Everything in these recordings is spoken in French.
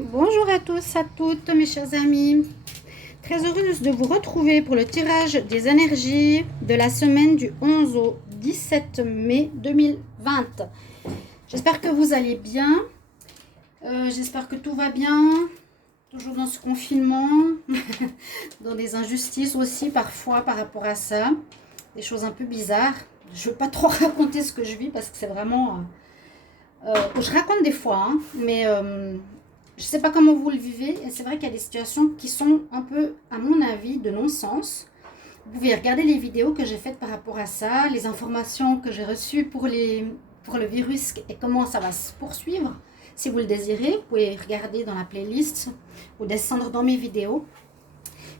Bonjour à tous, à toutes mes chers amis. Très heureuse de vous retrouver pour le tirage des énergies de la semaine du 11 au 17 mai 2020. J'espère que vous allez bien. J'espère que tout va bien. Toujours dans ce confinement, dans des injustices aussi parfois par rapport à ça. Des choses un peu bizarres. Je ne veux pas trop raconter ce que je vis parce que c'est vraiment... je raconte des fois, hein, mais je ne sais pas comment vous le vivez. Et c'est vrai qu'il y a des situations qui sont un peu, à mon avis, de non-sens. Vous pouvez regarder les vidéos que j'ai faites par rapport à ça, les informations que j'ai reçues pour le virus et comment ça va se poursuivre. Si vous le désirez, vous pouvez regarder dans la playlist ou descendre dans mes vidéos.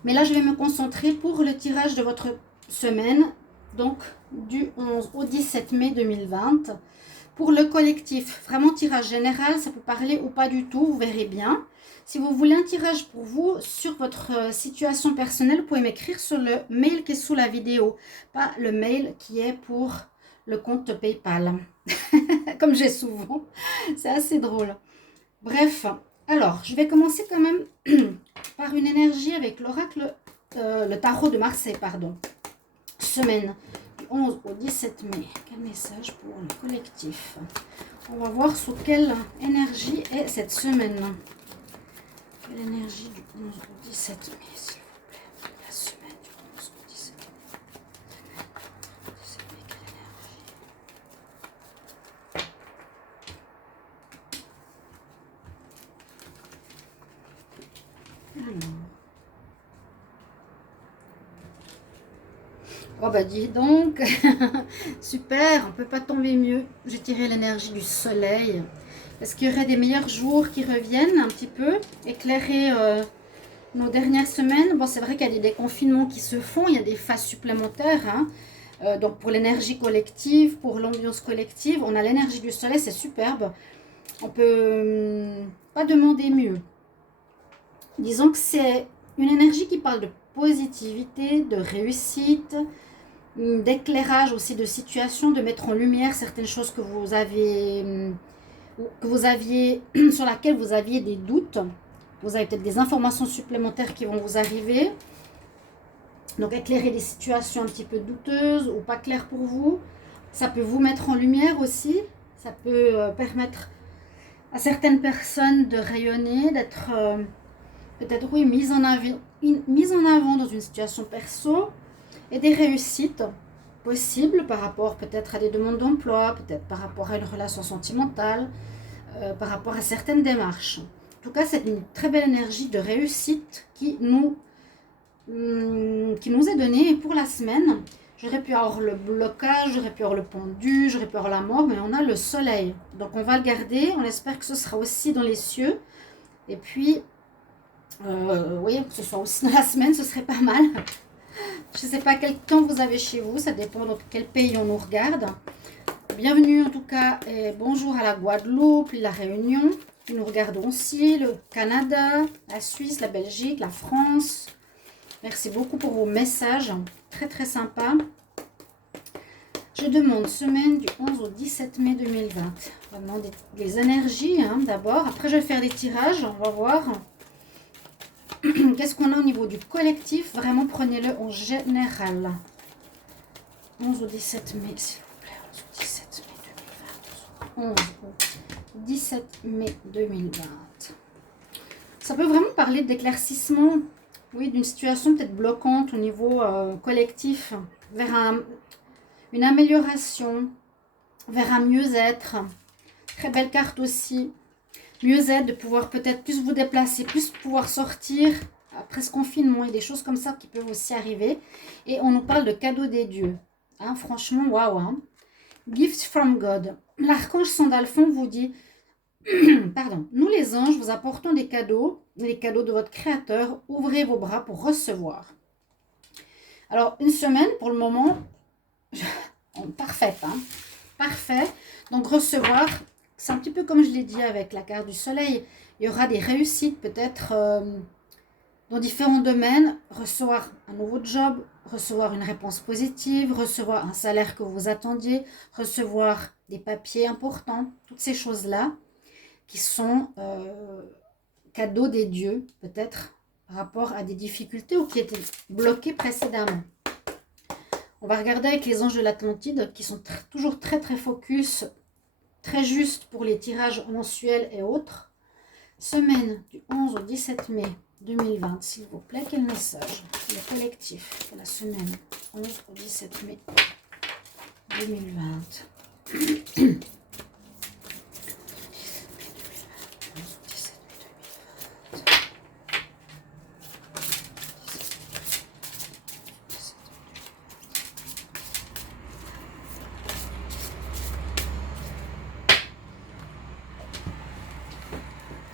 Mais là, je vais me concentrer pour le tirage de votre semaine, donc du 11 au 17 mai 2020. Pour le collectif, vraiment tirage général, ça peut parler ou pas du tout, vous verrez bien. Si vous voulez un tirage pour vous sur votre situation personnelle, vous pouvez m'écrire sur le mail qui est sous la vidéo, pas le mail qui est pour le compte PayPal, comme j'ai souvent. C'est assez drôle. Bref, alors, je vais commencer quand même par une énergie avec l'oracle, le tarot de Marseille, pardon. Semaine du 11 au 17 mai. Quel message pour le collectif? On va voir sous quelle énergie est cette semaine. Quelle énergie du 11 au 17 mai, s'il vous plaît? La semaine du 11 au 17 mai. 17 mai, quelle énergie? Alors. Oh bah dis donc, super, on ne peut pas tomber mieux. J'ai tiré l'énergie du soleil. Est-ce qu'il y aurait des meilleurs jours qui reviennent un petit peu, éclairer nos dernières semaines? Bon, c'est vrai qu'il y a des déconfinements qui se font, il y a des phases supplémentaires. Hein. Donc pour l'énergie collective, pour l'ambiance collective, on a l'énergie du soleil, c'est superbe. On peut pas demander mieux. Disons que c'est une énergie qui parle de positivité, de réussite, d'éclairage aussi de situation, de mettre en lumière certaines choses que vous aviez sur laquelle vous aviez des doutes. Vous avez peut-être des informations supplémentaires qui vont vous arriver. Donc éclairer des situations un petit peu douteuses ou pas claires pour vous. Ça peut vous mettre en lumière aussi. Ça peut permettre à certaines personnes de rayonner, d'être peut-être oui, mise en avant dans une situation perso et des réussites possibles par rapport peut-être à des demandes d'emploi, peut-être par rapport à une relation sentimentale, par rapport à certaines démarches. En tout cas, c'est une très belle énergie de réussite qui nous est donnée pour la semaine. J'aurais pu avoir le blocage, j'aurais pu avoir le pendu, j'aurais pu avoir la mort, mais on a le soleil. Donc on va le garder, on espère que ce sera aussi dans les cieux. Et puis, oui, que ce soit aussi dans la semaine, ce serait pas mal. Je ne sais pas quel temps vous avez chez vous, ça dépend de quel pays on nous regarde. Bienvenue en tout cas et bonjour à la Guadeloupe, la Réunion. Nous regardons aussi le Canada, la Suisse, la Belgique, la France. Merci beaucoup pour vos messages, très très sympa. Je demande semaine du 11 au 17 mai 2020. On va demander les énergies hein, d'abord. Après je vais faire des tirages, on va voir. Qu'est-ce qu'on a au niveau du collectif? Vraiment prenez-le en général. 11 au 17 mai, s'il vous plaît. 11 au 17 mai 2020. 11 au 17 mai 2020. Ça peut vraiment parler d'éclaircissement, oui, d'une situation peut-être bloquante au niveau collectif, vers une amélioration, vers un mieux-être. Très belle carte aussi. Mieux-être, de pouvoir peut-être plus vous déplacer, plus pouvoir sortir après ce confinement et des choses comme ça qui peuvent aussi arriver. Et on nous parle de cadeaux des dieux. Hein, franchement, waouh. Hein. Gift from God. L'archange Sandalphon vous dit, pardon, nous les anges vous apportons des cadeaux, les cadeaux de votre créateur. Ouvrez vos bras pour recevoir. Alors, une semaine pour le moment, parfaite. Hein, parfait. Donc, recevoir, c'est un petit peu comme je l'ai dit avec la carte du soleil. Il y aura des réussites peut-être dans différents domaines. Recevoir un nouveau job, recevoir une réponse positive, recevoir un salaire que vous attendiez, recevoir des papiers importants. Toutes ces choses-là qui sont cadeau des dieux, peut-être, par rapport à des difficultés ou qui étaient bloquées précédemment. On va regarder avec les anges de l'Atlantide, qui sont toujours très très focus, très juste pour les tirages mensuels et autres. Semaine du 11 au 17 mai 2020, s'il vous plaît, quel message? Le collectif de la semaine 11 au 17 mai 2020.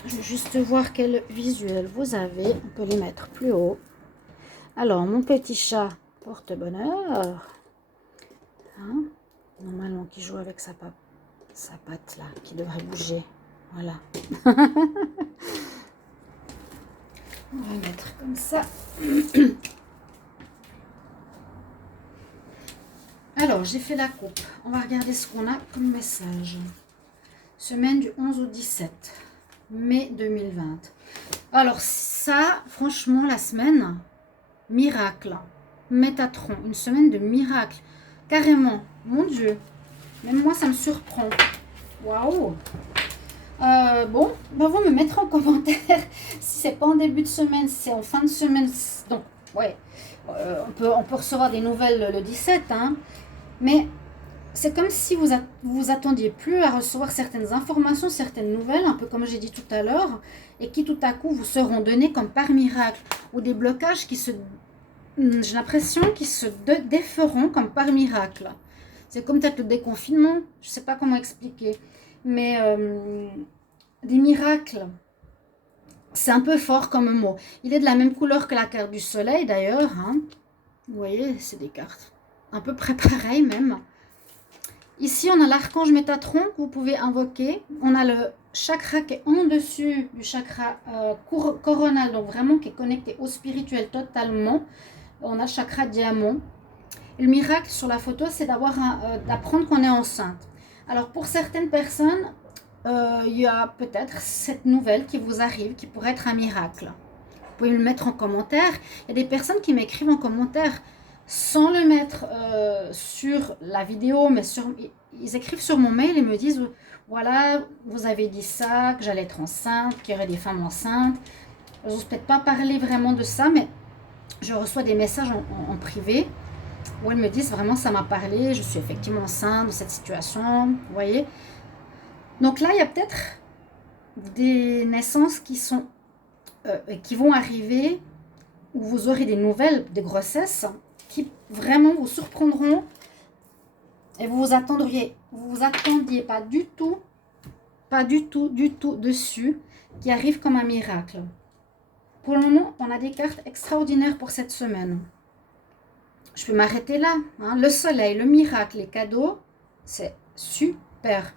Je vais juste voir quel visuel vous avez. On peut les mettre plus haut. Alors, mon petit chat porte-bonheur. Hein, normalement, qui joue avec sa patte là, qui devrait bouger. Voilà. On va mettre comme ça. Alors, j'ai fait la coupe. On va regarder ce qu'on a comme message. Semaine du 11 au 17 mai 2020. Alors, ça, franchement, la semaine, miracle. Métatron, une semaine de miracle. Carrément, mon Dieu. Même moi, ça me surprend. Waouh. Bon, ben vous me mettrez en commentaire si c'est pas en début de semaine, si c'est en fin de semaine. Donc, ouais, on peut recevoir des nouvelles le 17, hein, mais c'est comme si vous attendiez plus à recevoir certaines informations, certaines nouvelles, un peu comme j'ai dit tout à l'heure, et qui tout à coup vous seront données comme par miracle, ou des blocages qui j'ai l'impression qu'ils se déferont comme par miracle. C'est comme peut-être le déconfinement, je sais pas comment expliquer, mais des miracles, c'est un peu fort comme mot. Il est de la même couleur que la carte du soleil d'ailleurs, hein. Vous voyez, c'est des cartes à peu près pareilles même. Ici, on a l'archange Métatron que vous pouvez invoquer. On a le chakra qui est en dessus du chakra coronal, donc vraiment qui est connecté au spirituel totalement. On a le chakra diamant. Et le miracle sur la photo, c'est d'apprendre qu'on est enceinte. Alors, pour certaines personnes, il y a peut-être cette nouvelle qui vous arrive, qui pourrait être un miracle. Vous pouvez le mettre en commentaire. Il y a des personnes qui m'écrivent en commentaire sans le mettre sur la vidéo, mais ils écrivent sur mon mail et me disent, voilà, vous avez dit ça, que j'allais être enceinte, qu'il y aurait des femmes enceintes. Je n'ose peut-être pas parler vraiment de ça, mais je reçois des messages en privé où elles me disent, vraiment, ça m'a parlé, je suis effectivement enceinte de cette situation, vous voyez. Donc là, il y a peut-être des naissances qui vont arriver, où vous aurez des nouvelles de grossesse qui vraiment vous surprendront et vous vous attendiez pas du tout dessus, qui arrive comme un miracle. Pour le moment, on a des cartes extraordinaires pour cette semaine. Je peux m'arrêter là, hein. Le soleil, le miracle, les cadeaux, c'est super.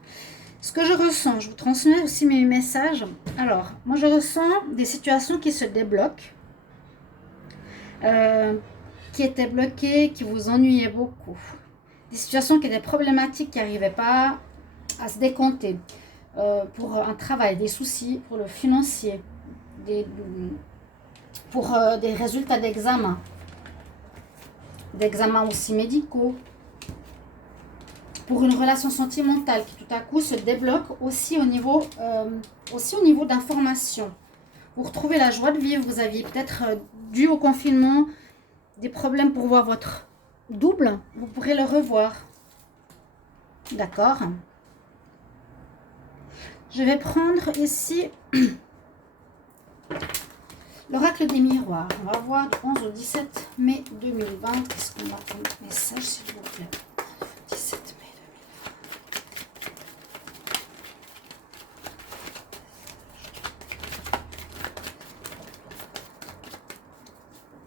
Ce que je ressens, je vous transmets aussi mes messages. Alors, moi je ressens des situations qui se débloquent, qui étaient bloquées, qui vous ennuyaient beaucoup. Des situations qui étaient problématiques, qui n'arrivaient pas à se décompter. Pour un travail, des soucis pour le financier, pour des résultats d'examen aussi médicaux, pour une relation sentimentale qui tout à coup se débloque aussi au niveau d'information. Vous retrouvez la joie de vivre. Vous aviez peut-être, dû au confinement, des problèmes pour voir votre double. Vous pourrez le revoir. D'accord. Je vais prendre ici l'oracle des miroirs. On va voir du 11 au 17 mai 2020. Qu'est-ce qu'on a comme message, s'il vous plaît? 17 mai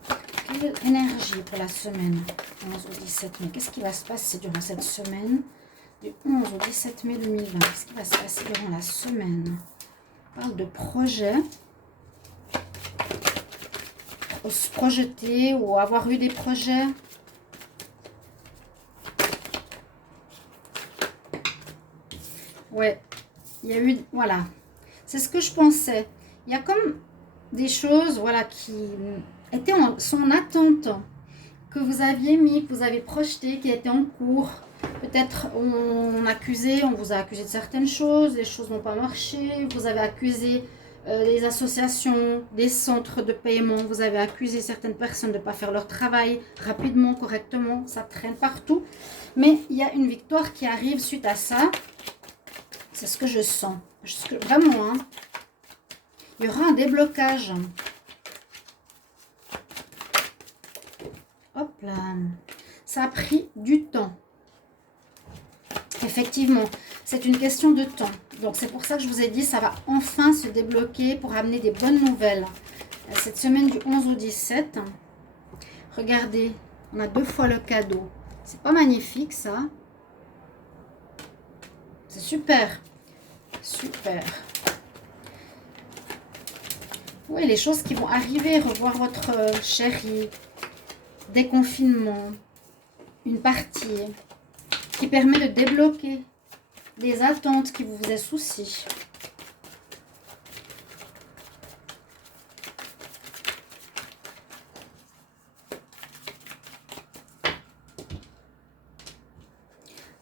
2020. Quelle énergie pour la semaine 11 au 17 mai? Qu'est-ce qui va se passer durant cette semaine du 11 au 17 mai 2020? Qu'est-ce qui va se passer durant la semaine? On parle de projet. Se projeter ou avoir eu des projets. Ouais, il y a eu, voilà, c'est ce que je pensais. il y a comme des choses, voilà, qui sont en attente, que vous aviez mis, que vous avez projeté, qui étaient en cours. Peut-être on vous a accusé de certaines choses, les choses n'ont pas marché, vous avez accusé les associations, des centres de paiement, vous avez accusé certaines personnes de ne pas faire leur travail rapidement, correctement, ça traîne partout. Mais il y a une victoire qui arrive suite à ça. C'est ce que je sens. Vraiment, hein. Il y aura un déblocage. Hop là. Ça a pris du temps. Effectivement, c'est une question de temps. Donc, c'est pour ça que je vous ai dit, ça va enfin se débloquer pour amener des bonnes nouvelles. Cette semaine du 11 au 17. Regardez, on a 2 fois le cadeau. C'est pas magnifique, ça? C'est super. Super. Oui, les choses qui vont arriver, revoir votre chéri, déconfinement, une partie qui permet de débloquer des attentes qui vous faisaient souci.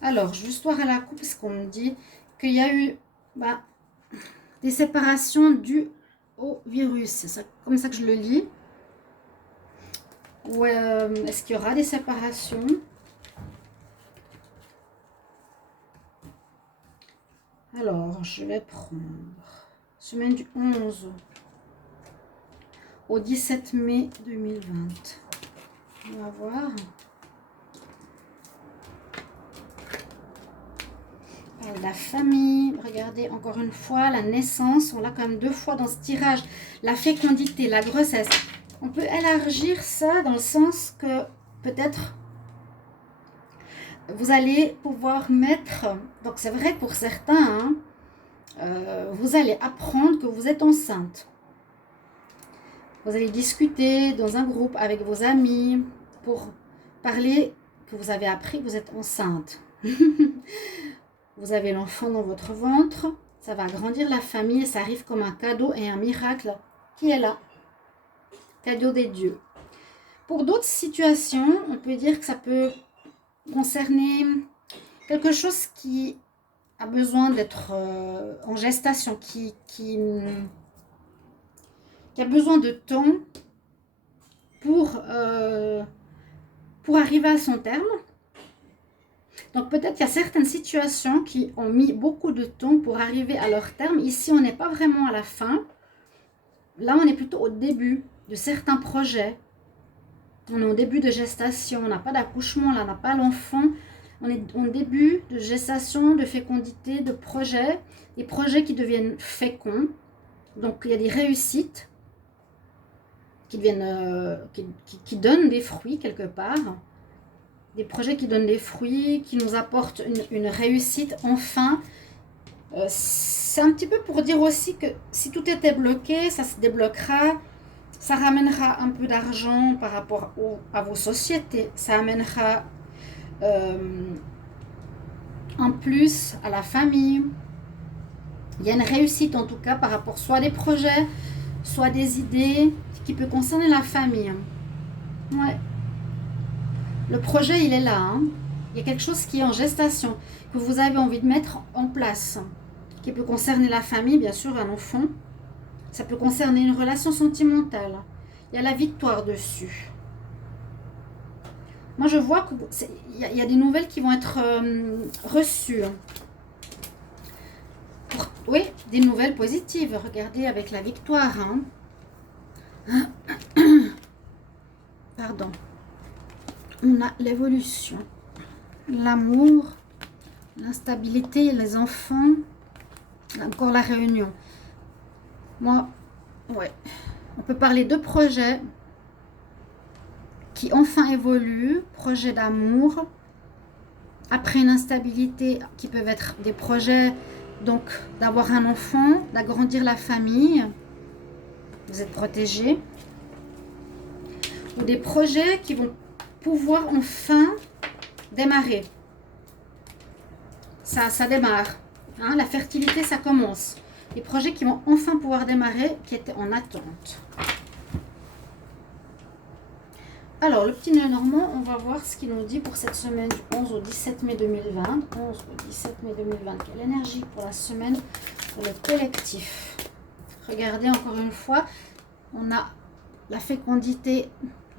Alors, je vais juste voir à la coupe, parce qu'on me dit qu'il y a eu des séparations dues au virus. C'est comme ça que je le lis. Ou est-ce qu'il y aura des séparations? Alors, je vais prendre semaine du 11 au 17 mai 2020. On va voir. La famille, regardez encore une fois, la naissance, on l'a quand même 2 fois dans ce tirage. La fécondité, la grossesse. On peut élargir ça dans le sens que peut-être vous allez pouvoir mettre, donc c'est vrai pour certains, hein, vous allez apprendre que vous êtes enceinte. Vous allez discuter dans un groupe avec vos amis pour parler que vous avez appris que vous êtes enceinte. Vous avez l'enfant dans votre ventre, ça va agrandir la famille, ça arrive comme un cadeau et un miracle qui est là. Cadeau des dieux. Pour d'autres situations, on peut dire que ça peut concerner quelque chose qui a besoin d'être en gestation, qui a besoin de temps pour arriver à son terme. Donc peut-être qu'il y a certaines situations qui ont mis beaucoup de temps pour arriver à leur terme. Ici, on n'est pas vraiment à la fin. Là, on est plutôt au début de certains projets. On est au début de gestation. On n'a pas d'accouchement, là, on n'a pas l'enfant. On est au début de gestation, de fécondité, de projets. Des projets qui deviennent féconds. Donc, il y a des réussites qui deviennent, qui donnent des fruits quelque part. Des projets qui donnent des fruits, qui nous apportent une réussite enfin. C'est un petit peu pour dire aussi que si tout était bloqué, ça se débloquera. Ça ramènera un peu d'argent par rapport à vos sociétés. Ça amènera en plus à la famille. Il y a une réussite en tout cas par rapport soit à des projets, soit des idées qui peuvent concerner la famille. Ouais. Le projet, il est là. Hein. Il y a quelque chose qui est en gestation, que vous avez envie de mettre en place, qui peut concerner la famille, bien sûr, un enfant. Ça peut concerner une relation sentimentale. Il y a la victoire dessus. Moi, je vois qu'il y a des nouvelles qui vont être reçues. Oui, des nouvelles positives. Regardez avec la victoire. Hein. Pardon. On a l'évolution, l'amour, l'instabilité, les enfants, encore la réunion. Moi, ouais, on peut parler de projets qui enfin évoluent, projets d'amour, après une instabilité qui peuvent être des projets, donc d'avoir un enfant, d'agrandir la famille, vous êtes protégés, ou des projets qui vont pouvoir enfin démarrer. Ça démarre. Hein, la fertilité, ça commence. des projets qui vont enfin pouvoir démarrer, qui étaient en attente. Alors, le petit nœud normand, on va voir ce qu'il nous dit pour cette semaine du 11 au 17 mai 2020. 11 au 17 mai 2020, quelle énergie pour la semaine pour le collectif. Regardez encore une fois, on a la fécondité,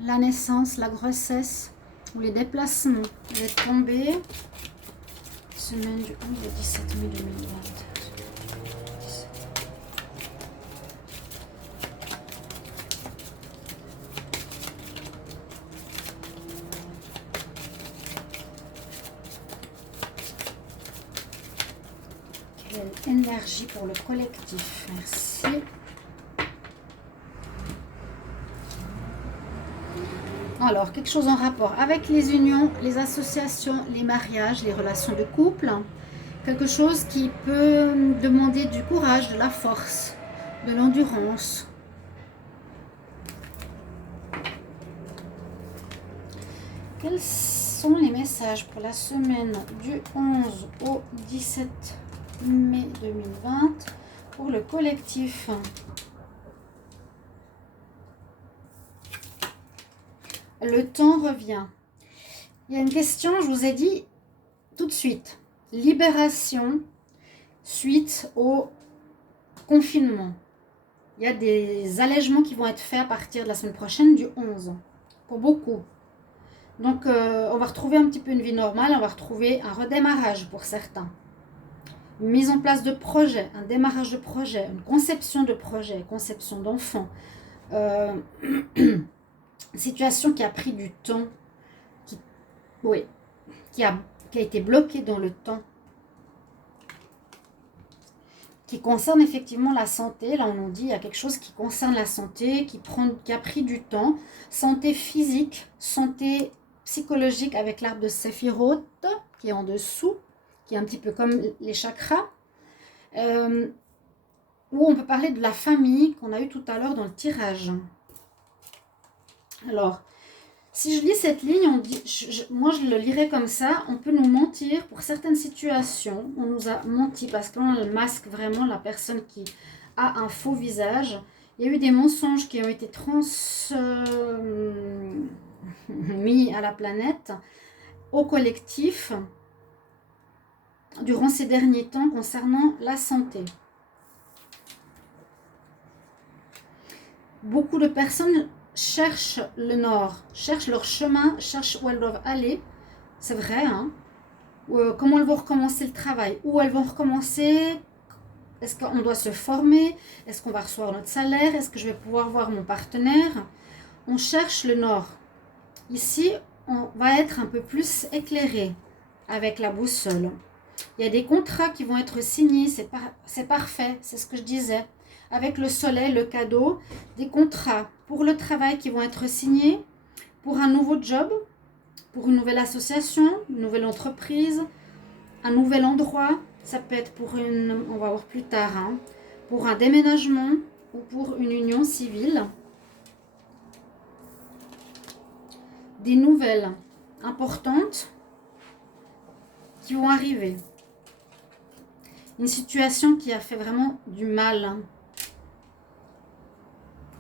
la naissance, la grossesse ou les déplacements. Vous êtes tombés. Semaine du 11 au 17 mai 2020. Quelle énergie pour le collectif. Merci. Alors, quelque chose en rapport avec les unions, les associations, les mariages, les relations de couple. Quelque chose qui peut demander du courage, de la force, de l'endurance. Quels sont les messages pour la semaine du 11 au 17 mai 2020 pour le collectif? Le temps revient. Il y a une question, je vous ai dit tout de suite. Libération suite au confinement. Il y a des allègements qui vont être faits à partir de la semaine prochaine du 11. Pour beaucoup. Donc, on va retrouver un petit peu une vie normale. On va retrouver un redémarrage pour certains. Une mise en place de projets, un démarrage de projet, une conception de projet, conception d'enfants. Situation qui a pris du temps, qui a été bloquée dans le temps, qui concerne effectivement la santé. Là, on nous dit il y a quelque chose qui concerne la santé, qui a pris du temps. Santé physique, santé psychologique avec l'arbre de Séphiroth, qui est en dessous, qui est un petit peu comme les chakras. Où on peut parler de la famille qu'on a eu tout à l'heure dans le tirage. Alors, si je lis cette ligne, on dit, moi je le lirais comme ça, on peut nous mentir pour certaines situations. On nous a menti parce qu'on a le masque vraiment, la personne qui a un faux visage. Il y a eu des mensonges qui ont été transmis à la planète, au collectif, durant ces derniers temps concernant la santé. Beaucoup de personnes cherchent le nord, cherchent leur chemin, cherchent où elles doivent aller. C'est vrai, hein? Comment elles vont recommencer le travail, où elles vont recommencer. Est-ce qu'on doit se former? Est-ce qu'on va recevoir notre salaire? Est-ce que je vais pouvoir voir mon partenaire? On cherche le nord. Ici, on va être un peu plus éclairé avec la boussole. Il y a des contrats qui vont être signés, c'est parfait, c'est ce que je disais. Avec le soleil, le cadeau, des contrats pour le travail qui vont être signés, pour un nouveau job, pour une nouvelle association, une nouvelle entreprise, un nouvel endroit. Ça peut être pour on va voir plus tard, hein, pour un déménagement ou pour une union civile. Des nouvelles importantes qui vont arriver. Une situation qui a fait vraiment du mal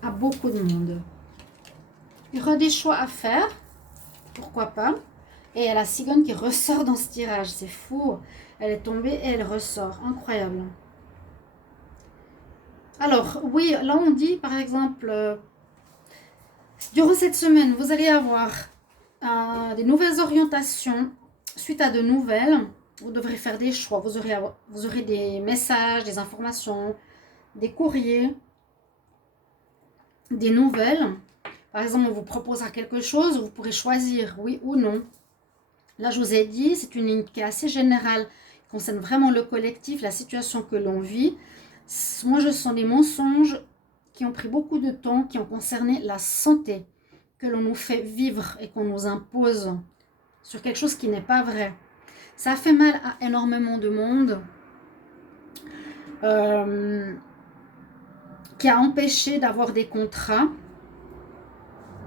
à beaucoup de monde. Il y aura des choix à faire, pourquoi pas. Et il y a la cigogne qui ressort dans ce tirage, c'est fou. Elle est tombée et elle ressort, incroyable. Alors, oui, là on dit par exemple, durant cette semaine, vous allez avoir des nouvelles orientations suite à de nouvelles. Vous devrez faire des choix, vous aurez des messages, des informations, des courriers, des nouvelles. Par exemple, on vous proposera quelque chose, vous pourrez choisir oui ou non. Là, je vous ai dit, c'est une ligne qui est assez générale, qui concerne vraiment le collectif, la situation que l'on vit. Moi, je sens des mensonges qui ont pris beaucoup de temps, qui ont concerné la santé, que l'on nous fait vivre et qu'on nous impose sur quelque chose qui n'est pas vrai. Ça a fait mal à énormément de monde, qui a empêché d'avoir des contrats,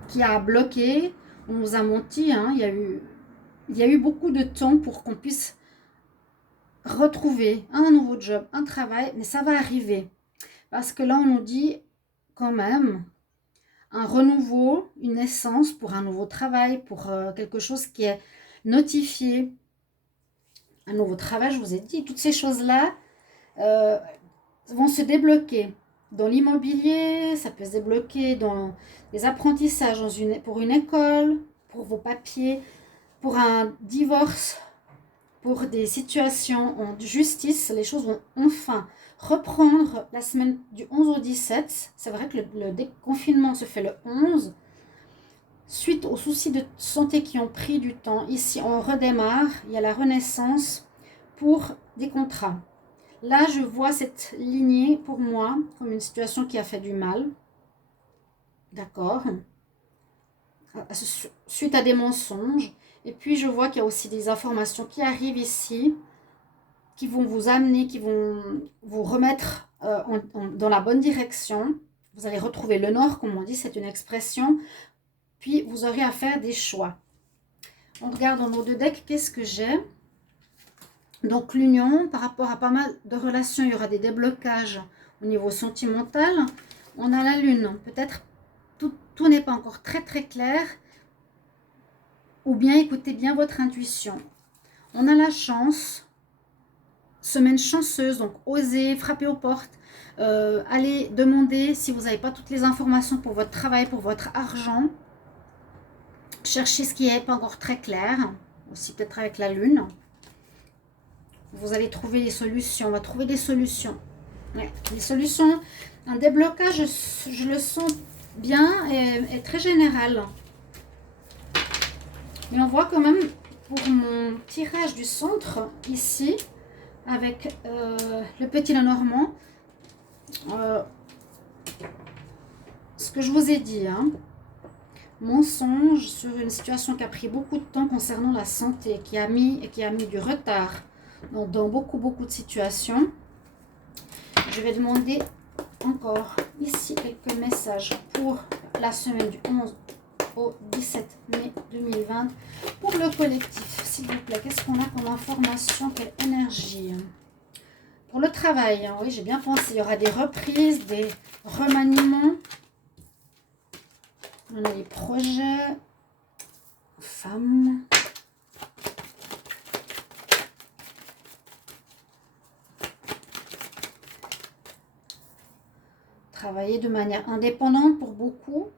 qui a bloqué, on nous a menti, hein, il y a eu beaucoup de temps pour qu'on puisse retrouver un nouveau job, un travail, mais ça va arriver. Parce que là, on nous dit quand même un renouveau, une naissance pour un nouveau travail, pour quelque chose qui est notifié. Un nouveau travail, je vous ai dit, toutes ces choses-là euh, vont se débloquer. Dans l'immobilier, ça peut se débloquer dans les apprentissages pour une école, pour vos papiers, pour un divorce, pour des situations en justice. Les choses vont enfin reprendre la semaine du 11 au 17. C'est vrai que le déconfinement se fait le 11. Suite aux soucis de santé qui ont pris du temps, ici on redémarre, il y a la renaissance pour des contrats. Là, je vois cette lignée pour moi comme une situation qui a fait du mal. D'accord. Suite à des mensonges. Et puis, je vois qu'il y a aussi des informations qui arrivent ici, qui vont vous amener, qui vont vous remettre dans la bonne direction. Vous allez retrouver le nord, comme on dit, c'est une expression. Puis, vous aurez à faire des choix. On regarde dans nos deux decks, qu'est-ce que j'ai? Donc, l'union, par rapport à pas mal de relations, il y aura des déblocages au niveau sentimental. On a la lune. Peut-être tout n'est pas encore très très clair. Ou bien écoutez bien votre intuition. On a la chance. Semaine chanceuse, donc osez frapper aux portes. Allez demander si vous n'avez pas toutes les informations pour votre travail, pour votre argent. Cherchez ce qui n'est pas encore très clair. Aussi peut-être avec la lune. Vous allez trouver des solutions. On va trouver des solutions. Ouais, des solutions. Un déblocage, je le sens bien et très général. Mais on voit quand même pour mon tirage du centre, ici, avec le petit Lenormand, ce que je vous ai dit, hein, mensonge sur une situation qui a pris beaucoup de temps concernant la santé, qui a mis du retard dans beaucoup de situations. Je vais demander encore ici quelques messages pour la semaine du 11 au 17 mai 2020 pour le collectif, s'il vous plaît. Qu'est-ce qu'on a comme information, quelle énergie? Pour le travail, hein, oui, j'ai bien pensé, il y aura des reprises, des remaniements. On a des projets, femmes. Travailler de manière indépendante pour beaucoup.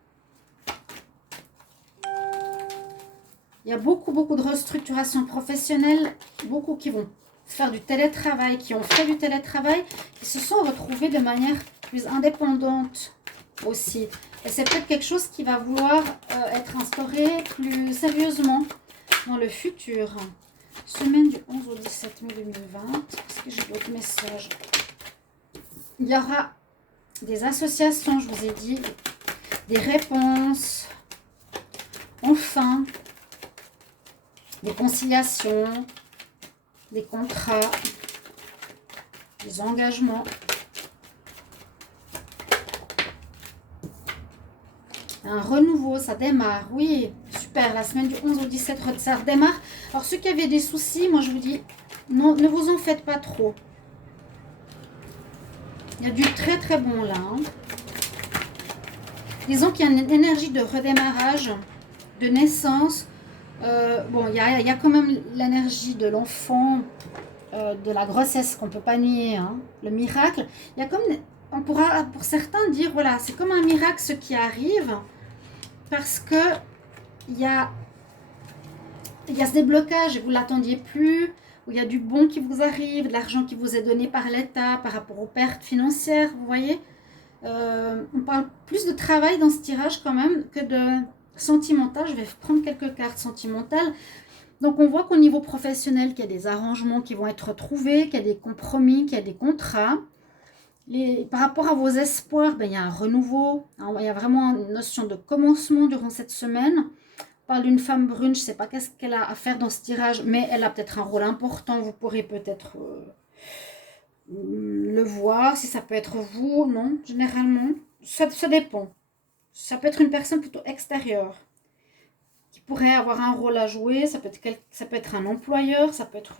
Il y a beaucoup de restructuration professionnelle, beaucoup qui vont faire du télétravail, qui ont fait du télétravail, qui se sont retrouvés de manière plus indépendante aussi. Et c'est peut-être quelque chose qui va vouloir être instauré plus sérieusement dans le futur. Semaine du 11 au 17 mai 2020. Est-ce que j'ai d'autres messages? Il y aura des associations, je vous ai dit, des réponses, enfin, des conciliations, des contrats, des engagements. Un renouveau, ça démarre. Oui, super. La semaine du 11 au 17, ça redémarre. Alors, ceux qui avaient des soucis, moi, je vous dis, non, ne vous en faites pas trop. Il y a du très bon là. Hein. Disons qu'il y a une énergie de redémarrage, de naissance. Bon, il y a quand même l'énergie de l'enfant, de la grossesse qu'on ne peut pas nier, hein, le miracle. Il y a comme, on pourra pour certains dire, voilà, c'est comme un miracle ce qui arrive, parce que il y a ce déblocage et vous ne l'attendiez plus, où il y a du bon qui vous arrive, de l'argent qui vous est donné par l'État par rapport aux pertes financières, vous voyez. On parle plus de travail dans ce tirage quand même que de sentimental. Je vais prendre quelques cartes sentimentales. Donc on voit qu'au niveau professionnel, qu'il y a des arrangements qui vont être trouvés, qu'il y a des compromis, qu'il y a des contrats. Par rapport à vos espoirs, ben, il y a un renouveau. Il y a vraiment une notion de commencement durant cette semaine. On parle d'une femme brune, je ne sais pas qu'est-ce qu'elle a à faire dans ce tirage, mais elle a peut-être un rôle important. Vous pourrez peut-être le voir, si ça peut être vous, non, généralement. Ça dépend. Ça peut être une personne plutôt extérieure qui pourrait avoir un rôle à jouer. Ça peut être un employeur, ça peut être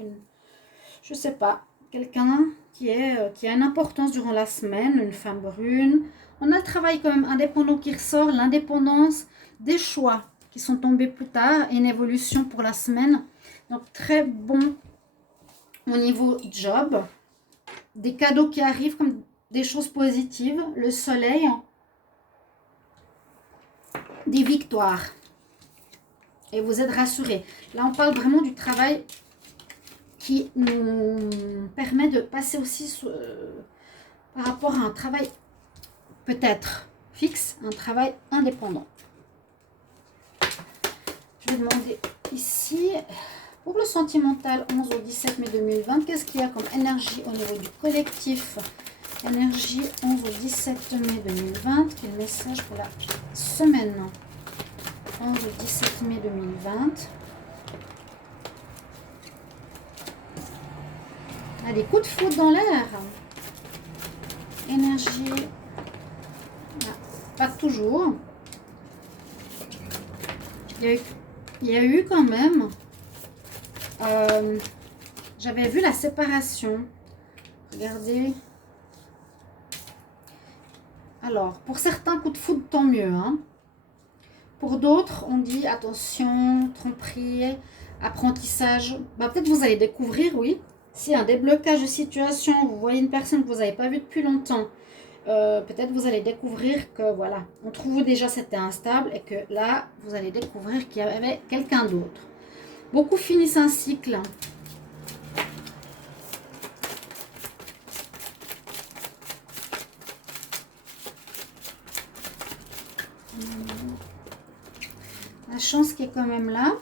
je sais pas, quelqu'un qui a une importance durant la semaine, une femme brune. On a le travail quand même indépendant qui ressort, l'indépendance, des choix qui sont tombés plus tard et une évolution pour la semaine. Donc très bon au niveau job, des cadeaux qui arrivent comme des choses positives, le soleil, des victoires. Et vous êtes rassurés. Là, on parle vraiment du travail qui nous permet de passer aussi par rapport à un travail peut-être fixe, un travail indépendant. Je vais demander ici, pour le sentimental 11 au 17 mai 2020, qu'est-ce qu'il y a comme énergie au niveau du collectif? Énergie 11 au 17 mai 2020, quel message pour la semaine 11 au 17 mai 2020. Ah, des coups de foudre dans l'air. Énergie. Ah, pas toujours. Il y a eu quand même. J'avais vu la séparation. Regardez. Alors, pour certains, coups de foudre, tant mieux. Hein. Pour d'autres, on dit attention, tromperie, apprentissage. Bah, peut-être vous allez découvrir, oui. S'il y a un déblocage de situation, vous voyez une personne que vous n'avez pas vue depuis longtemps, peut-être vous allez découvrir que voilà, on trouve déjà c'était instable et que là, vous allez découvrir qu'il y avait quelqu'un d'autre. Beaucoup finissent un cycle. La chance qui est quand même là.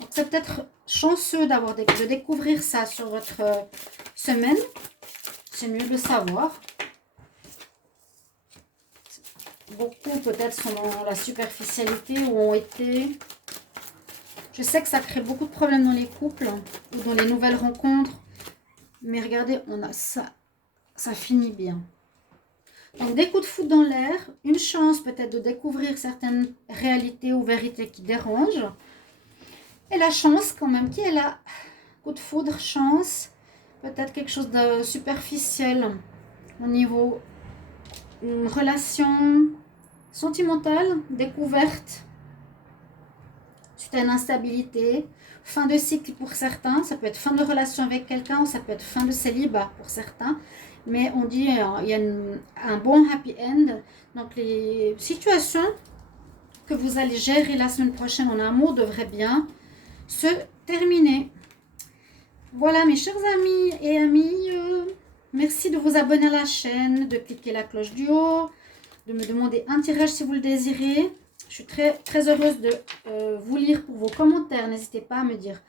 Donc c'est peut-être chanceux de découvrir ça sur votre semaine. C'est mieux de le savoir. Beaucoup peut-être sont dans la superficialité ou ont été. Je sais que ça crée beaucoup de problèmes dans les couples ou dans les nouvelles rencontres. Mais regardez, on a ça. Ça finit bien. Donc des coups de foudre dans l'air. Une chance peut-être de découvrir certaines réalités ou vérités qui dérangent. Et la chance quand même qui est là. Coup de foudre, chance. Peut-être quelque chose de superficiel au niveau une relation sentimentale, découverte suite à une instabilité, fin de cycle pour certains, ça peut être fin de relation avec quelqu'un ou ça peut être fin de célibat pour certains, mais on dit il y a un bon happy end. Donc les situations que vous allez gérer la semaine prochaine en amour devraient bien se terminer. Voilà mes chers amis et amis, merci de vous abonner à la chaîne, de cliquer la cloche du haut, de me demander un tirage si vous le désirez. Je suis très heureuse de vous lire pour vos commentaires. N'hésitez pas à me dire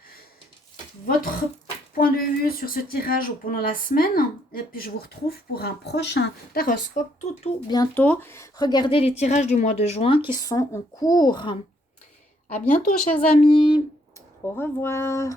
votre point de vue sur ce tirage ou pendant la semaine. Et puis je vous retrouve pour un prochain taroscope tout bientôt. Regardez les tirages du mois de juin qui sont en cours. À bientôt chers amis. Au revoir.